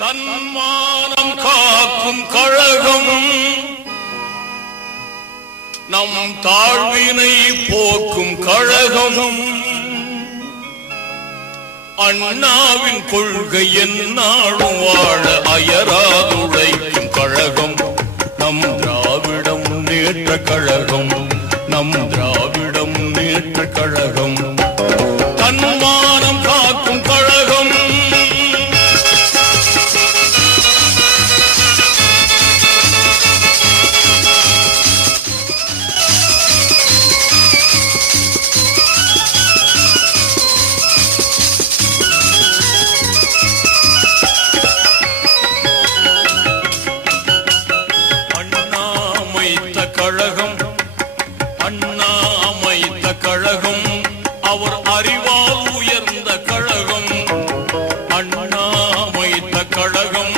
தன்மானம் காக்கும் கழகம், நம் தாழ்வினை போக்கும் கழகம், அண்ணாவின் கொள்கை என்னாலும் வாழ அயராதுழைக்கும் கழகம், நம் திராவிட முன்னேற்ற கழகம், நம் திராவிட முன்னேற்ற கழகம், தன்மானம் காக்கும் கழகம். கழகம், அண்ணா அமைத்த கழகம், அவர் அறிவால் உயர்ந்த கழகம், அண்ணா அமைத்த கழகம்,